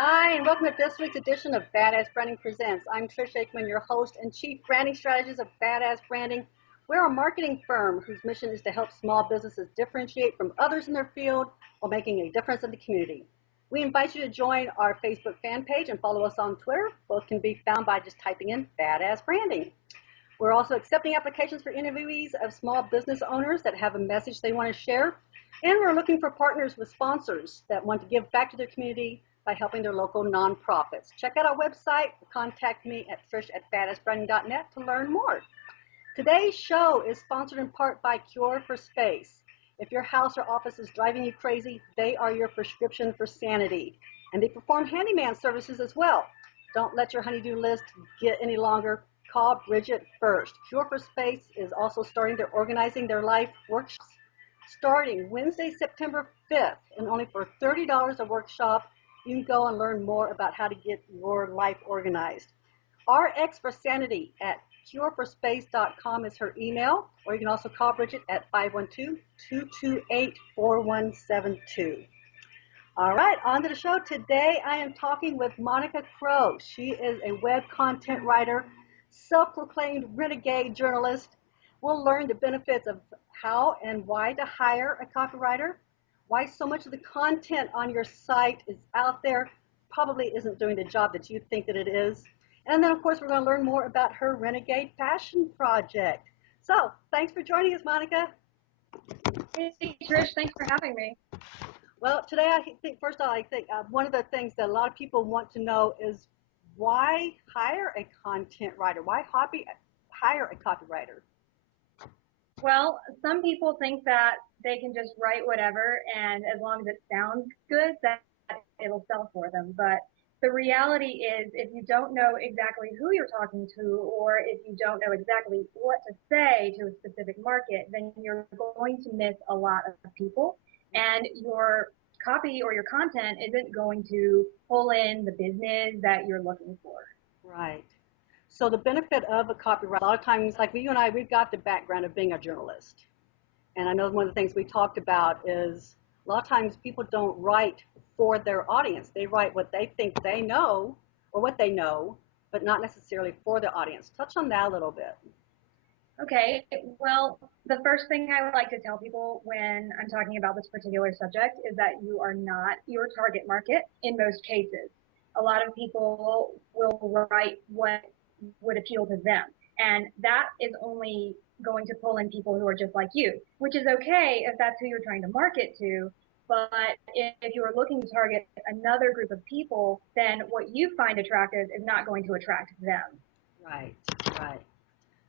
Hi, and welcome to this week's edition of Badass Branding Presents. I'm Trish Aikman, your host and Chief Branding Strategist of Badass Branding. We're a marketing firm whose mission is to help small businesses differentiate from others in their field while making a difference in the community. We invite you to join our Facebook fan page and follow us on Twitter. Both can be found by just typing in Badass Branding. We're also accepting applications for interviewees of small business owners that have a message they want to share. And we're looking for partners with sponsors that want to give back to their community by helping their local nonprofits. Check out our website. Contact me at trish@badassbranding.net to learn more. Today's show is sponsored in part by Cure for Space. If your house or office is driving you crazy, they are your prescription for sanity. And they perform handyman services as well. Don't let your honey-do list get any longer. Call Bridget first. Cure for Space is also starting their Organizing Their Life workshops starting Wednesday, September 5th, and only for $30 a workshop. You can go and learn more about how to get your life organized. RX for Sanity at cureforspace.com is her email, or you can also call Bridget at 512-228-4172. All right, on to the show. Today I am talking with Monica Crowe. She is a web content writer, self-proclaimed renegade journalist. We'll learn the benefits of how and why to hire a copywriter, why so much of the content on your site is out there probably isn't doing the job that you think that it is. And then, of course, we're going to learn more about her Renegade passion project. So, thanks for joining us, Monica. Hey, Trish, thanks for having me. Well, today I think, first of all, one of the things that a lot of people want to know is why hire a content writer? Why hire a copywriter? Well, some people think that they can just write whatever, and as long as it sounds good, that it'll sell for them. But the reality is, if you don't know exactly who you're talking to, or if you don't know exactly what to say to a specific market, then you're going to miss a lot of people, and your copy or your content isn't going to pull in the business that you're looking for. Right. So the benefit of a copywriter, a lot of times, like you and I, we've got the background of being a journalist. And I know one of the things we talked about is a lot of times people don't write for their audience. They write what they think they know or what they know, but not necessarily for the audience. Touch on that a little bit. Okay, well, the first thing I would like to tell people when I'm talking about this particular subject is that you are not your target market in most cases. A lot of people will write what would appeal to them, and that is only going to pull in people who are just like you, which is okay if that's who you're trying to market to. But if you are looking to target another group of people, then what you find attractive is not going to attract them. Right, right.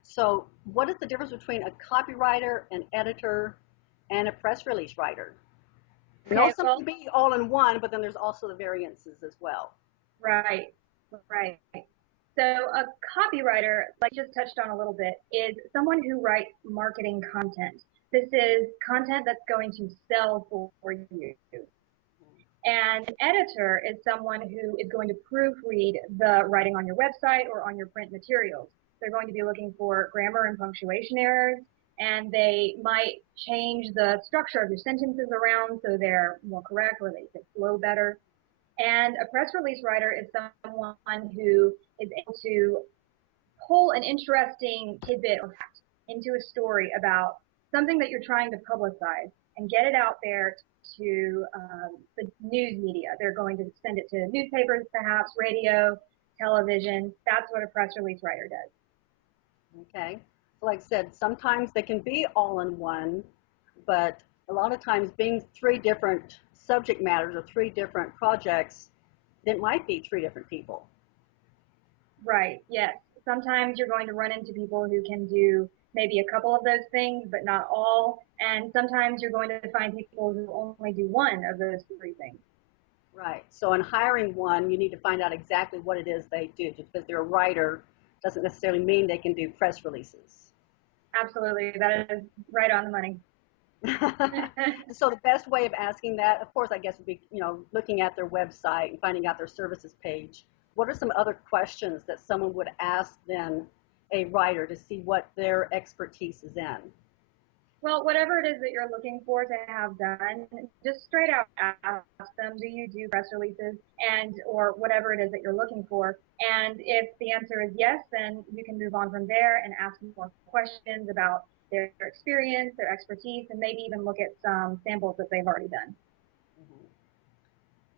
So what is the difference between a copywriter, an editor, and a press release writer? We know some can be all in one, but then there's also the variances as well. Right, right. So a copywriter, like you just touched on a little bit, is someone who writes marketing content. This is content that's going to sell for you. And an editor is someone who is going to proofread the writing on your website or on your print materials. They're going to be looking for grammar and punctuation errors, and they might change the structure of your sentences around so they're more correct or they flow better. And a press release writer is someone who is able to pull an interesting tidbit or fact into a story about something that you're trying to publicize and get it out there to the news media. They're going to send it to newspapers, perhaps radio, television. That's what a press release writer does. Okay. So like I said, sometimes they can be all in one, but a lot of times being three different subject matters or three different projects, it might be three different people. Right, yes. Sometimes you're going to run into people who can do maybe a couple of those things, but not all. And sometimes you're going to find people who only do one of those three things. Right. So in hiring one, you need to find out exactly what it is they do. Just because they're a writer doesn't necessarily mean they can do press releases. Absolutely. That is right on the money. So the best way of asking that, of course, I guess would be, looking at their website and finding out their services page. What are some other questions that someone would ask then a writer to see what their expertise is in? Well, whatever it is that you're looking for to have done, just straight out ask them, do you do press releases and or whatever it is that you're looking for? And if the answer is yes, then you can move on from there and ask more questions about their experience, their expertise, and maybe even look at some samples that they've already done.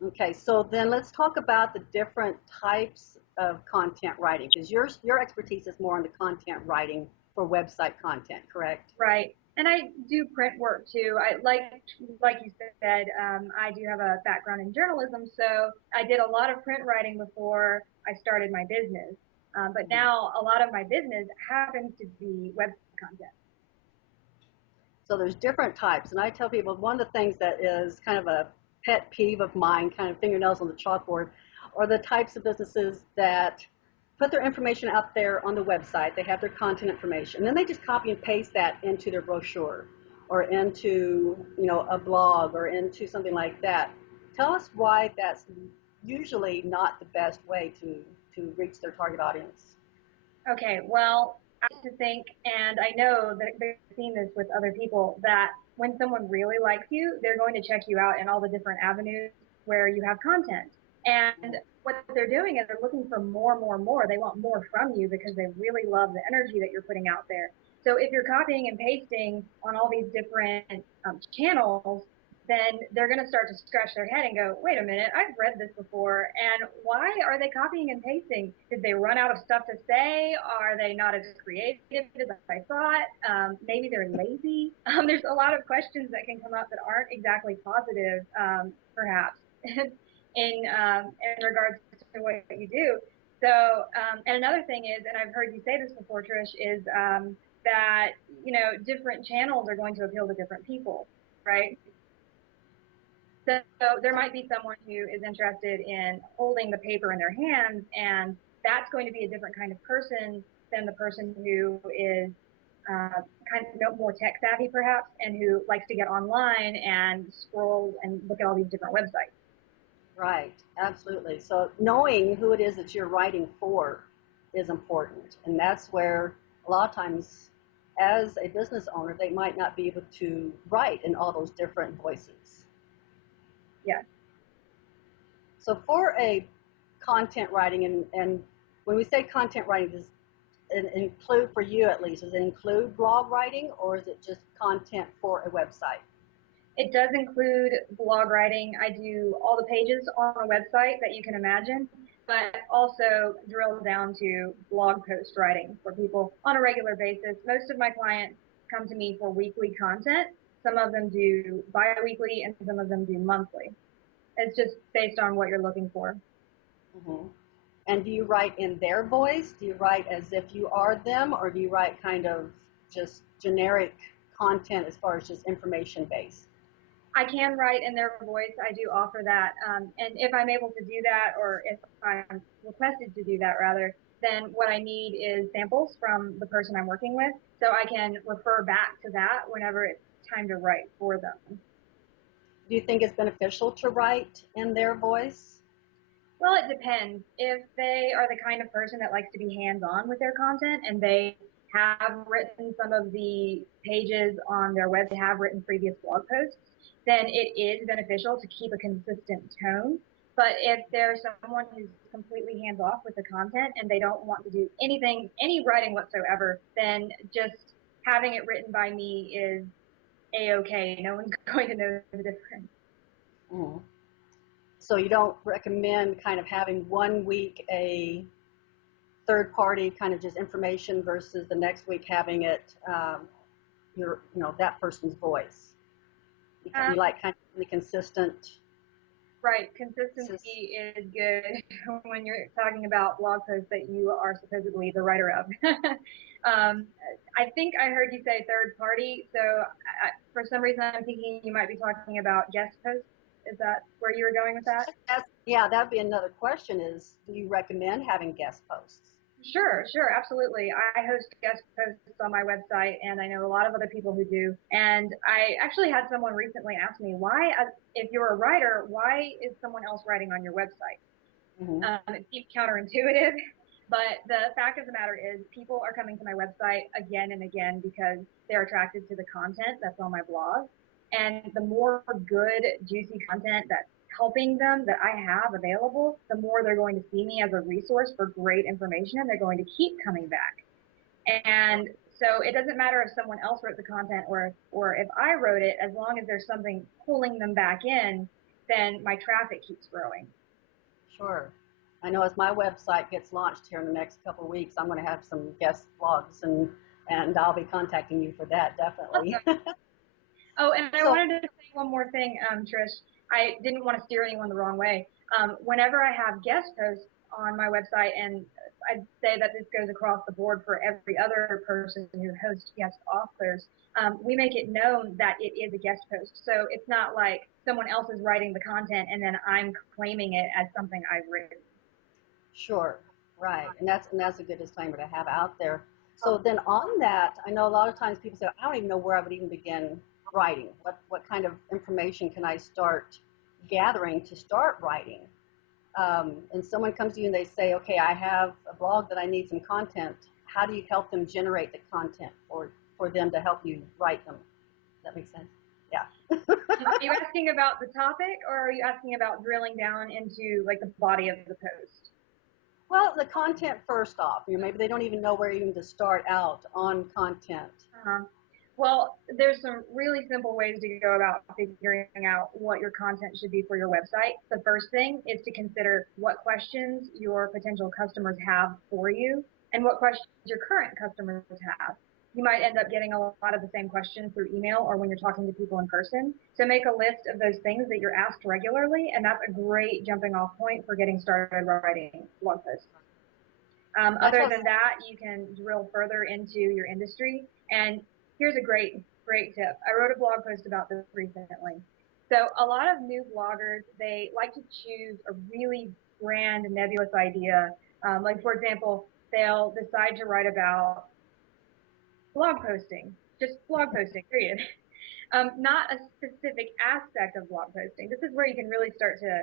Okay, so then let's talk about the different types of content writing, because your expertise is more on the content writing for website content, correct? Right. And I do print work too. I like you said, I do have a background in journalism, so I did a lot of print writing before I started my business. But now a lot of my business happens to be website content. So there's different types, and I tell people one of the things that is kind of a pet peeve of mine, kind of fingernails on the chalkboard, are the types of businesses that put their information out there on the website. They have their content information, and then they just copy and paste that into their brochure or into, you know, a blog or into something like that. Tell us why that's usually not the best way to reach their target audience. Okay, well, I like to think, and I know that they've seen this with other people, that when someone really likes you, they're going to check you out in all the different avenues where you have content. And what they're doing is they're looking for more, more, more. They want more from you because they really love the energy that you're putting out there. So if you're copying and pasting on all these different channels, then they're going to start to scratch their head and go, wait a minute, I've read this before, and why are they copying and pasting? Did they run out of stuff to say? Are they not as creative as I thought? Maybe they're lazy. There's a lot of questions that can come up that aren't exactly positive, perhaps, in regards to what you do. So, and another thing is, and I've heard you say this before, Trish, is that, you know, different channels are going to appeal to different people, right? So there might be someone who is interested in holding the paper in their hands, and that's going to be a different kind of person than the person who is kind of more tech savvy, perhaps, and who likes to get online and scroll and look at all these different websites. Right, absolutely. So knowing who it is that you're writing for is important, and that's where a lot of times as a business owner, they might not be able to write in all those different voices. Yeah. So for a content writing, and when we say content writing, does it include, for you at least, does it include blog writing, or is it just content for a website? It does include blog writing. I do all the pages on a website that you can imagine, but also drill down to blog post writing for people on a regular basis. Most of my clients come to me for weekly content. Some of them do bi-weekly and some of them do monthly. It's just based on what you're looking for. Mm-hmm. And do you write in their voice? Do you write as if you are them, or do you write kind of just generic content as far as just information based? I can write in their voice. I do offer that. And if I'm able to do that, or if I'm requested to do that rather, then what I need is samples from the person I'm working with, so I can refer back to that whenever it's time to write for them. Do you think it's beneficial to write in their voice? Well, it depends. If they are the kind of person that likes to be hands-on with their content and they have written some of the pages on their web, they have written previous blog posts, then it is beneficial to keep a consistent tone. But if there's someone who's completely hands-off with the content and they don't want to do anything, any writing whatsoever, then just having it written by me is A-okay. No one's going to know the difference. Mm. So you don't recommend kind of having 1 week a third party kind of just information versus the next week having it that person's voice. You like kind of really consistent. Right. Consistency is good when you're talking about blog posts that you are supposedly the writer of. I think I heard you say third party, so for some reason I'm thinking you might be talking about guest posts. Is that where you were going with that? Yeah, that'd be another question is, do you recommend having guest posts? Sure, absolutely. I host guest posts on my website, and I know a lot of other people who do. And I actually had someone recently ask me, why, if you're a writer, why is someone else writing on your website? Mm-hmm. It seems counterintuitive, but the fact of the matter is people are coming to my website again and again because they're attracted to the content that's on my blog. And the more good, juicy content that's helping them that I have available, the more they're going to see me as a resource for great information, and they're going to keep coming back. And so it doesn't matter if someone else wrote the content or if I wrote it, as long as there's something pulling them back in, then my traffic keeps growing. Sure. I know as my website gets launched here in the next couple of weeks, I'm going to have some guest blogs, and I'll be contacting you for that, definitely. Oh, and I wanted to say one more thing, Trish. I didn't want to steer anyone the wrong way. Whenever I have guest posts on my website, and I'd say that this goes across the board for every other person who hosts guest authors, we make it known that it is a guest post. So it's not like someone else is writing the content and then I'm claiming it as something I've written. Sure, right, and that's a good disclaimer to have out there. So then on that, I know a lot of times people say, I don't even know where I would even begin writing. What kind of information can I start gathering to start writing? And someone comes to you and they say, okay, I have a blog that I need some content. How do you help them generate the content for them to help you write them? Does that make sense? Yeah. Are you asking about the topic, or are you asking about drilling down into like the body of the post? Well, the content first off. Maybe they don't even know where even to start out on content. Well, there's some really simple ways to go about figuring out what your content should be for your website. The first thing is to consider what questions your potential customers have for you and what questions your current customers have. You might end up getting a lot of the same questions through email or when you're talking to people in person. So make a list of those things that you're asked regularly, and that's a great jumping off point for getting started writing blog posts. Other than that, you can drill further into your industry. And here's a great tip. I wrote a blog post about this recently. So a lot of new bloggers, they like to choose a really grand, nebulous idea. Like, for example, they'll decide to write about blog posting, just blog posting, period. Not a specific aspect of blog posting. This is where you can really start to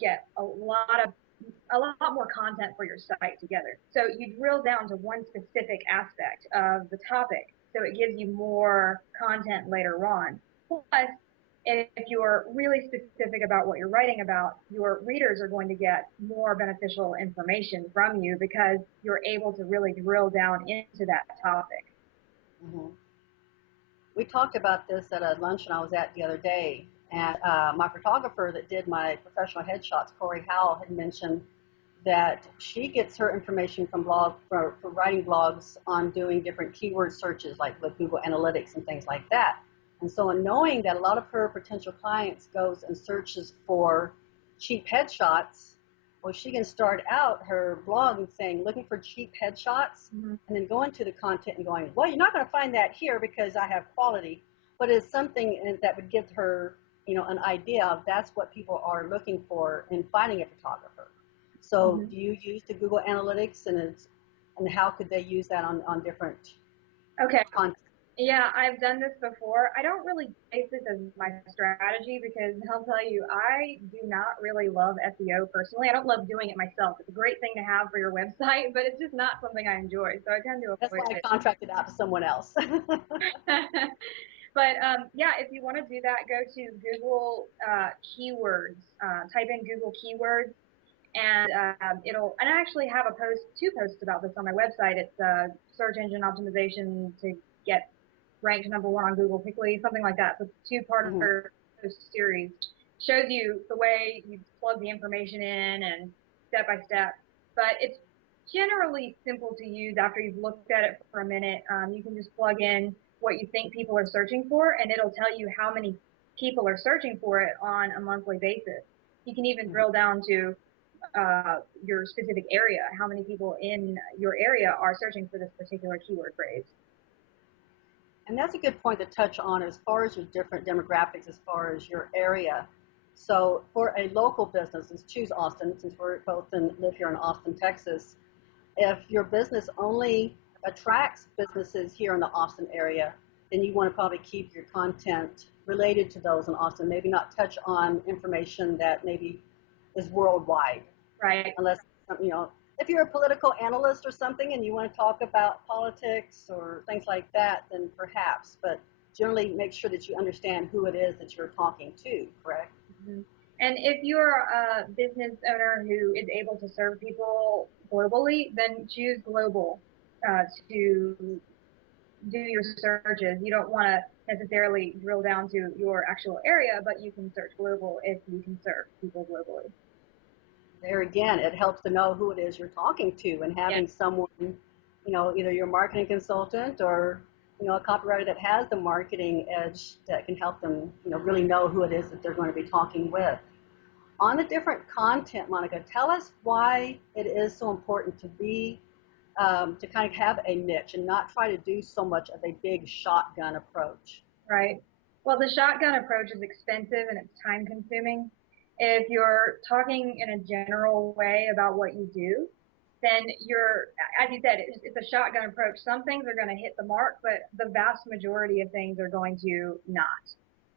get a lot more content for your site together. So you drill down to one specific aspect of the topic, so it gives you more content later on. Plus, if you're really specific about what you're writing about, your readers are going to get more beneficial information from you because you're able to really drill down into that topic. Mm-hmm. We talked about this at a luncheon I was at the other day, and my photographer that did my professional headshots, Crowe, had mentioned that she gets her information from for writing blogs on doing different keyword searches like with Google Analytics and things like that. And so in knowing that a lot of her potential clients goes and searches for cheap headshots, well, she can start out her blog and saying, looking for cheap headshots, and then go into the content and going, well, you're not going to find that here because I have quality, but it's something that would give her, an idea of that's what people are looking for in finding a photographer. So do you use the Google Analytics, and how could they use that on different content? Yeah, I've done this before. I don't really base this as my strategy because I'll tell you, I do not really love SEO personally. I don't love doing it myself. It's a great thing to have for your website, but it's just not something I enjoy. So I tend to avoid it. That's why I contracted out to someone else. But yeah, if you want to do that, go to Google keywords. Type in Google keywords, and and I actually have two posts about this on my website. It's search engine optimization to get ranked #1 on Google quickly, something like that. So it's a two-part post series. Shows you the way you plug the information in and step by step. But it's generally simple to use after you've looked at it for a minute. You can just plug in what you think people are searching for, and it'll tell you how many people are searching for it on a monthly basis. You can even drill down to your specific area, how many people in your area are searching for this particular keyword phrase. And that's a good point to touch on as far as your different demographics, as far as your area. So for a local business, let's choose Austin, since we're both live here in Austin, Texas. If your business only attracts businesses here in the Austin area, then you want to probably keep your content related to those in Austin. Maybe not touch on information that maybe is worldwide. Right. Unless, if you're a political analyst or something and you want to talk about politics or things like that, then perhaps. But generally make sure that you understand who it is that you're talking to, correct? And if you're a business owner who is able to serve people globally, then choose global to do your searches. You don't want to necessarily drill down to your actual area, but you can search global if you can serve people globally. There again, it helps to know who it is you're talking to and having someone, either your marketing consultant or, a copywriter that has the marketing edge that can help them, really know who it is that they're going to be talking with. On the different content, Monica, tell us why it is so important to be, to kind of have a niche and not try to do so much of a big shotgun approach. Right. Well, the shotgun approach is expensive and it's time consuming. If you're talking in a general way about what you do, then as you said, it's a shotgun approach. Some things are going to hit the mark, but the vast majority of things are going to not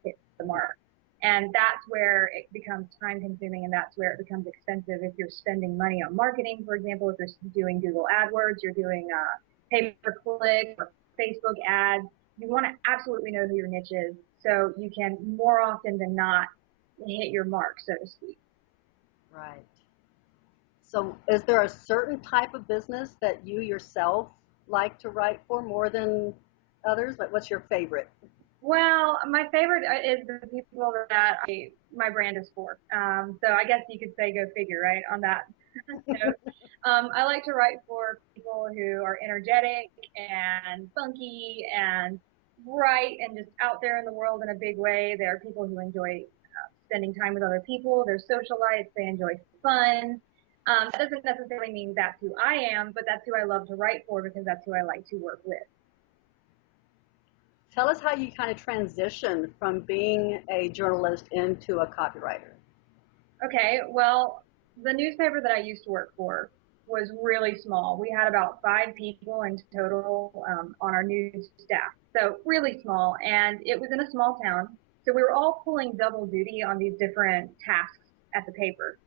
hit the mark. And that's where it becomes time consuming and that's where it becomes expensive. If you're spending money on marketing, for example, if you're doing Google AdWords, you're doing pay-per-click or Facebook ads, you want to absolutely know who your niche is so you can more often than not hit your mark, so to speak. Right. So is there a certain type of business that you yourself like to write for more than others? Like, what's your favorite? Well, my favorite is the people that my brand is for. So I guess you could say go figure, right, on that note. I like to write for people who are energetic and funky and bright and just out there in the world in a big way. They're people who enjoy spending time with other people. They're socialites. They enjoy fun. That doesn't necessarily mean that's who I am, but that's who I love to write for because that's who I like to work with. Tell us how you kind of transitioned from being a journalist into a copywriter. Okay, well, the newspaper that I used to work for was really small. We had about 5 people in total on our news staff, so really small, and it was in a small town. So we were all pulling double duty on these different tasks at the paper.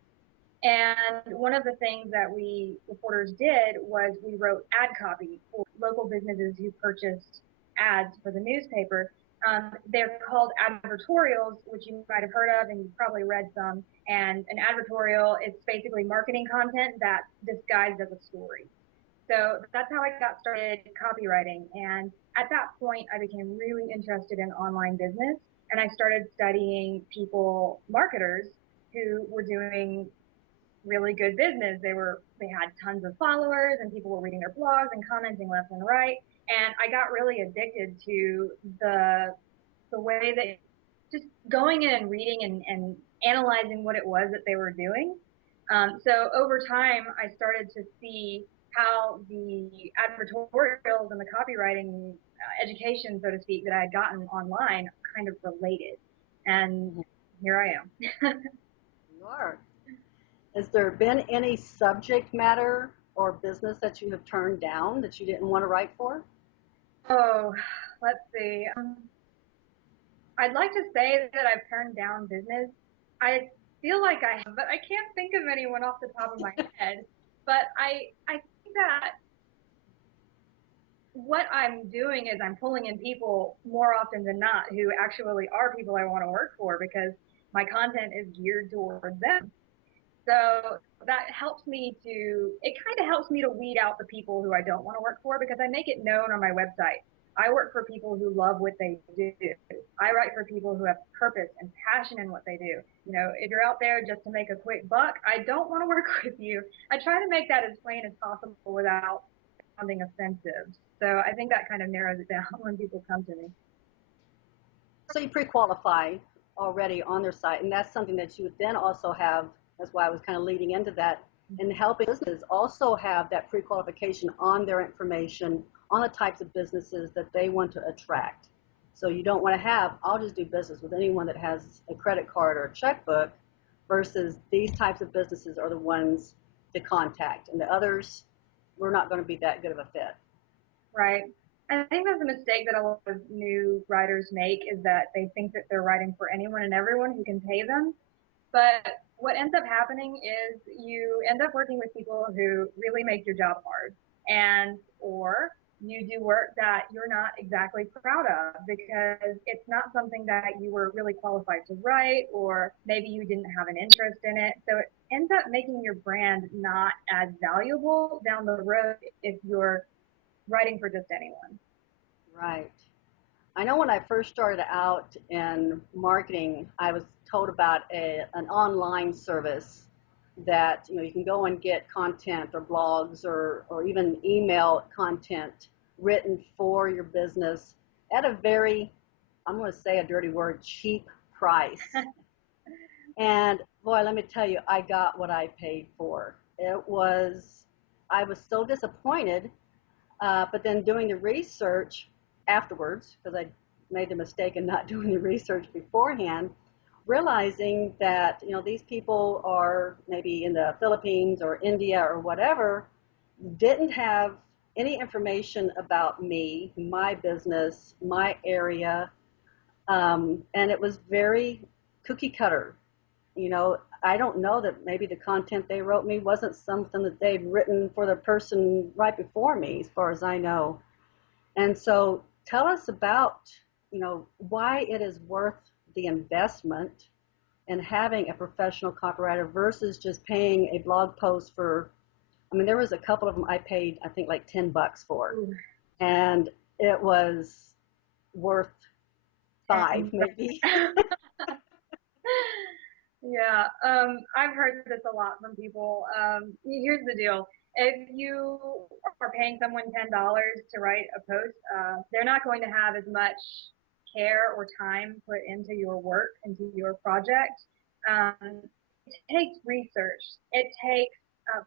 And one of the things that we reporters did was we wrote ad copy for local businesses who purchased ads for the newspaper. They're called advertorials, which you might have heard of and you've probably read some. And an advertorial is basically marketing content that's disguised as a story. So that's how I got started copywriting. And at that point, I became really interested in online business. And I started studying people, marketers, who were doing really good business. They had tons of followers and people were reading their blogs and commenting left and right. And I got really addicted to the way that just going in and reading and analyzing what it was that they were doing. So over time, I started to see how the advertorials and the copywriting education, so to speak, that I had gotten online kind of related. And here I am. You are. Has there been any subject matter or business that you have turned down that you didn't want to write for? Oh, let's see. I'd like to say that I've turned down business. I feel like I have, but I can't think of anyone off the top of my head. But I think that what I'm doing is I'm pulling in people more often than not who actually are people I want to work for because my content is geared towards them. So that helps me it kind of helps me to weed out the people who I don't want to work for because I make it known on my website. I work for people who love what they do. I write for people who have purpose and passion in what they do. If you're out there just to make a quick buck, I don't want to work with you. I try to make that as plain as possible without sounding offensive. So I think that kind of narrows it down when people come to me. So you pre-qualify already on their site, and that's something that you would then also have. That's why I was kind of leading into that, and helping businesses also have that pre-qualification on their information on the types of businesses that they want to attract. So you don't want to have, I'll just do business with anyone that has a credit card or a checkbook, versus these types of businesses are the ones to contact, and the others, we're not going to be that good of a fit. Right. I think that's a mistake that a lot of new writers make is that they think that they're writing for anyone and everyone who can pay them. But what ends up happening is you end up working with people who really make your job hard or you do work that you're not exactly proud of because it's not something that you were really qualified to write, or maybe you didn't have an interest in it. So it ends up making your brand not as valuable down the road if you're writing for just anyone. Right. I know when I first started out in marketing, I was told about an online service that you can go and get content or blogs or even email content written for your business at a very, I'm going to say a dirty word, cheap price. And boy, let me tell you, I got what I paid for. I was so disappointed, but then doing the research afterwards, because I made the mistake of not doing the research beforehand, realizing that these people are maybe in the Philippines or India or whatever, didn't have any information about me, my business, my area, and it was very cookie cutter. I don't know that maybe the content they wrote me wasn't something that they'd written for the person right before me, as far as I know. And so tell us about, why it is worth the investment in having a professional copywriter versus just paying a blog post for, there was a couple of them I paid, I think like $10 for, and it was worth $5 maybe. Yeah, I've heard this a lot from people. Here's the deal. If you are paying someone $10 to write a post, they're not going to have as much care or time put into your work, into your project. It takes research. It takes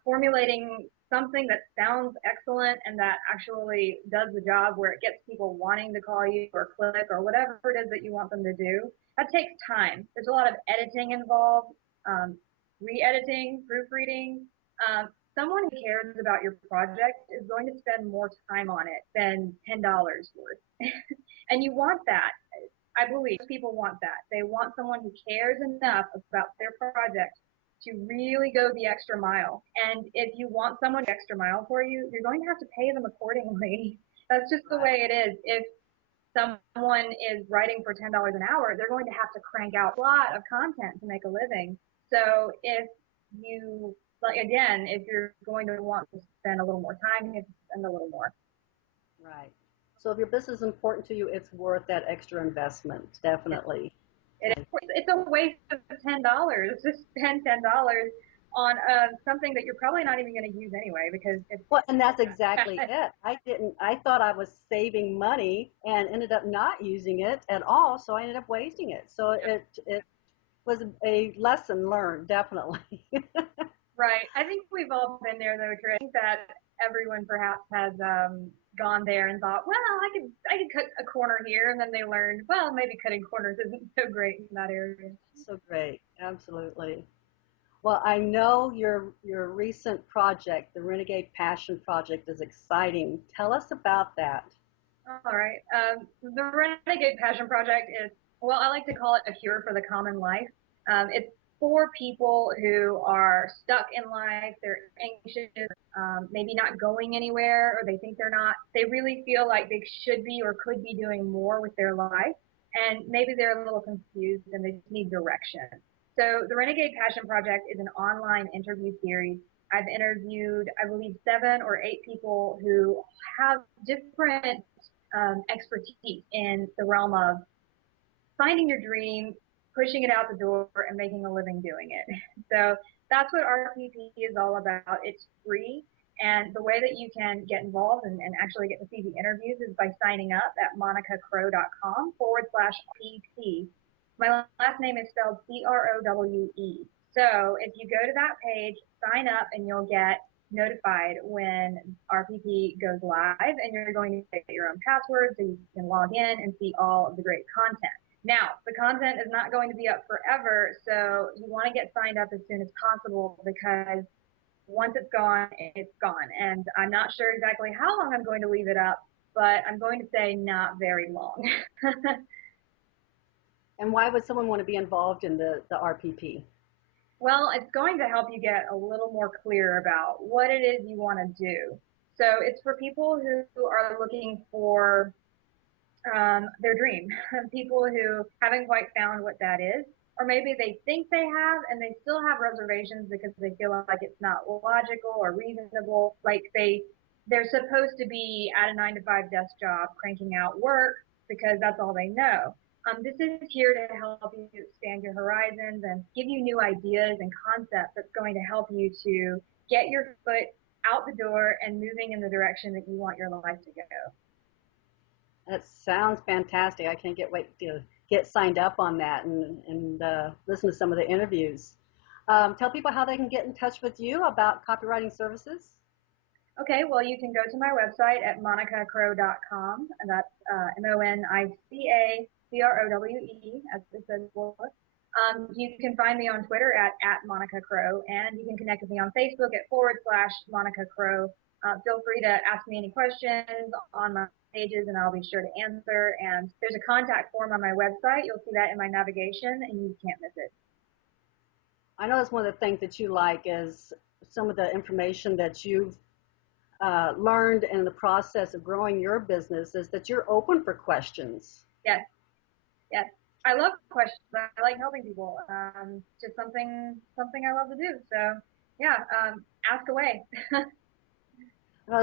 formulating something that sounds excellent and that actually does the job where it gets people wanting to call you or click or whatever it is that you want them to do. That takes time. There's a lot of editing involved, re-editing, proofreading. Someone who cares about your project is going to spend more time on it than $10 worth. And you want that. I believe people want that. They want someone who cares enough about their project to really go the extra mile. And if you want someone to go the extra mile for you, you're going to have to pay them accordingly. That's just the way it is. If someone is writing for $10 an hour, they're going to have to crank out a lot of content to make a living. So if you, again, if you're going to want to spend a little more time, you have to spend a little more. Right. So if your business is important to you, it's worth that extra investment, definitely. It's a waste of $10 to spend $10 on something that you're probably not even going to use anyway because it's and that's exactly it. I thought I was saving money and ended up not using it at all, so I ended up wasting it. So it was a lesson learned, definitely. Right. I think we've all been there though, Trish. I think that everyone perhaps has gone there and thought, well, I could cut a corner here, and then they learned, well, maybe cutting corners isn't so great in that area. So great, absolutely. Well, I know your recent project, the Renegade Passion Project, is exciting. Tell us about that. All right. The Renegade Passion Project is, well, I like to call it a cure for the common life. It's for people who are stuck in life, they're anxious, maybe not going anywhere, or they think they really feel like they should be or could be doing more with their life, and maybe they're a little confused and they just need direction. So the Renegade Passion Project is an online interview series. I've interviewed, I believe, 7 or 8 people who have different expertise in the realm of finding your dream, pushing it out the door, and making a living doing it. So that's what RPP is all about. It's free. And the way that you can get involved and actually get to see the interviews is by signing up at monicacrowe.com/RPP. My last name is spelled Crowe. So if you go to that page, sign up, and you'll get notified when RPP goes live, and you're going to get your own password so you can log in and see all of the great content. Now, the content is not going to be up forever, so you want to get signed up as soon as possible because once it's gone, and I'm not sure exactly how long I'm going to leave it up, but I'm going to say not very long. And why would someone want to be involved in the RPP? Well, it's going to help you get a little more clear about what it is you want to do. So it's for people who are looking for their dream, people who haven't quite found what that is, or maybe they think they have and they still have reservations because they feel like it's not logical or reasonable, like they're supposed to be at a 9 to 5 desk job cranking out work because that's all they know. This is here to help you expand your horizons and give you new ideas and concepts that's going to help you to get your foot out the door and moving in the direction that you want your life to go. That sounds fantastic. I can't wait to get signed up on that and listen to some of the interviews. Tell people how they can get in touch with you about copywriting services. Okay, well, you can go to my website at monicacrowe.com, and that's MONICACROWE, as it says before. You can find me on Twitter at Monica Crowe, and you can connect with me on Facebook at /Monica Crowe. Feel free to ask me any questions on my pages, and I'll be sure to answer. And there's a contact form on my website. You'll see that in my navigation, and you can't miss it. I know that's one of the things that you like is some of the information that you've learned in the process of growing your business is that you're open for questions. Yes. Yes. I love questions. I like helping people. Just something I love to do. So yeah, ask away.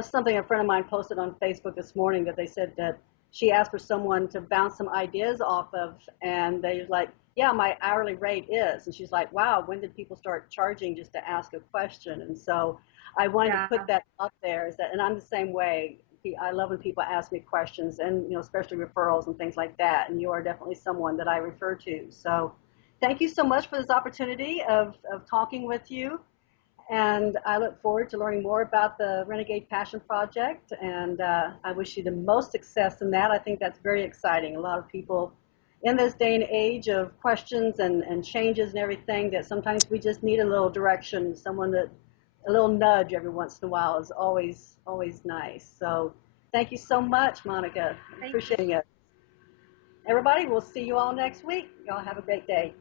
Something a friend of mine posted on Facebook this morning that they said that she asked for someone to bounce some ideas off of, and they was like, yeah, my hourly rate is. And she's like, wow, when did people start charging just to ask a question? And so I wanted to put that out there, is that, and I'm the same way. I love when people ask me questions, and especially referrals and things like that. And you are definitely someone that I refer to. So thank you so much for this opportunity of talking with you. And I look forward to learning more about the Renegade Passion Project. And I wish you the most success in that. I think that's very exciting. A lot of people in this day and age of questions and changes and everything, that sometimes we just need a little direction, a little nudge every once in a while is always nice. So thank you so much, Monica. Appreciating it. Everybody, we'll see you all next week. Y'all have a great day.